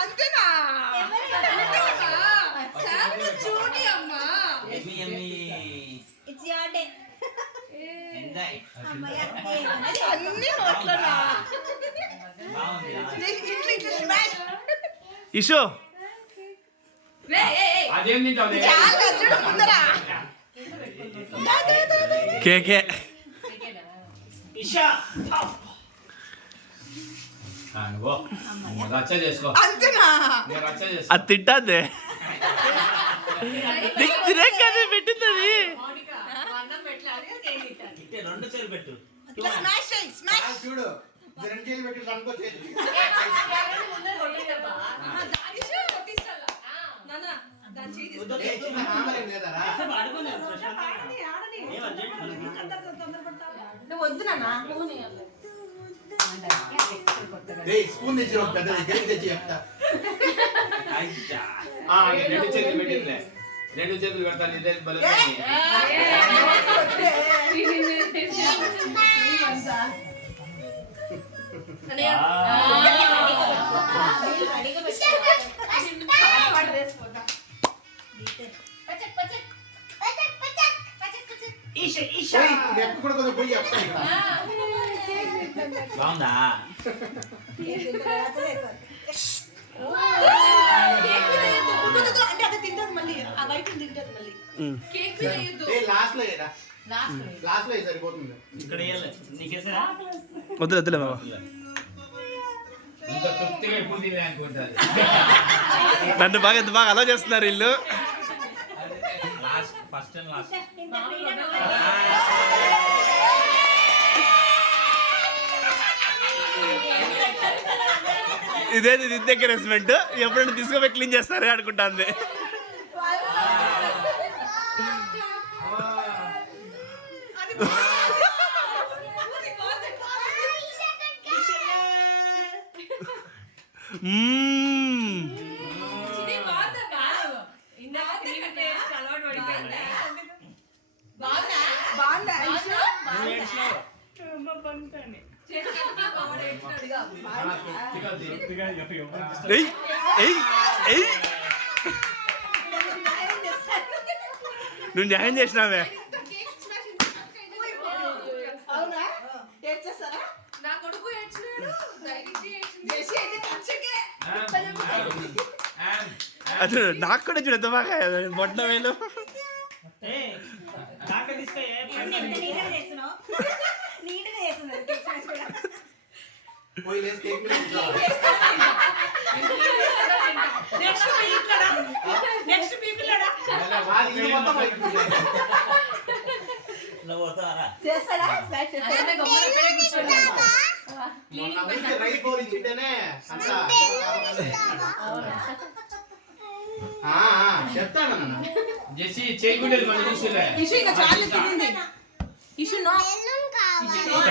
అంతేనా? చూడి అమ్మా. అన్ని నోట్లనా? ఇషో కేకే అది తింటాదే తిరగదే పెట్టింది చూడు పెట్టి వద్దు నాన్న స్పూన్ తెచ్చి పెద్ద తెచ్చి చెప్తా. రెండు చేతులు పెడతాను. బాగుందా? అంటే అది తింటది మళ్ళీ, ఆ బయట తింటది మళ్ళీ. లాస్ట్ లో సరిపోతుంది. వద్దు వద్దులే బాబా, నన్ను బాగా ఎంత బాగా అలా చేస్తున్నారు వీళ్ళు. ఇదేది ఇంత ఎంకరేజ్మెంట్, ఎప్పుడైనా తీసుకుపోయి క్లీన్ చేస్తారే అనుకుంటాంది. నువ్వు న్యాయం చేసినావే. అసలు నాకు కూడా చూడ ఎంత బాగా బొట్ట వేలు.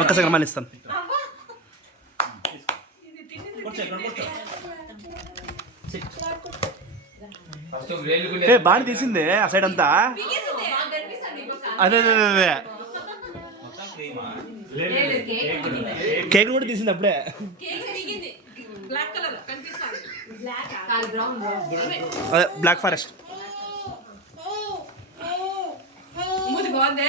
ఒక్కసారి మళ్ళీ ఇస్తాను. బాగా తీసిందే ఆ సైడ్ అంతా. అదే అదే అదే కేక్ కూడా తీసింది అప్పుడే. అదే బ్లాక్ ఫారెస్ట్. బాగుందే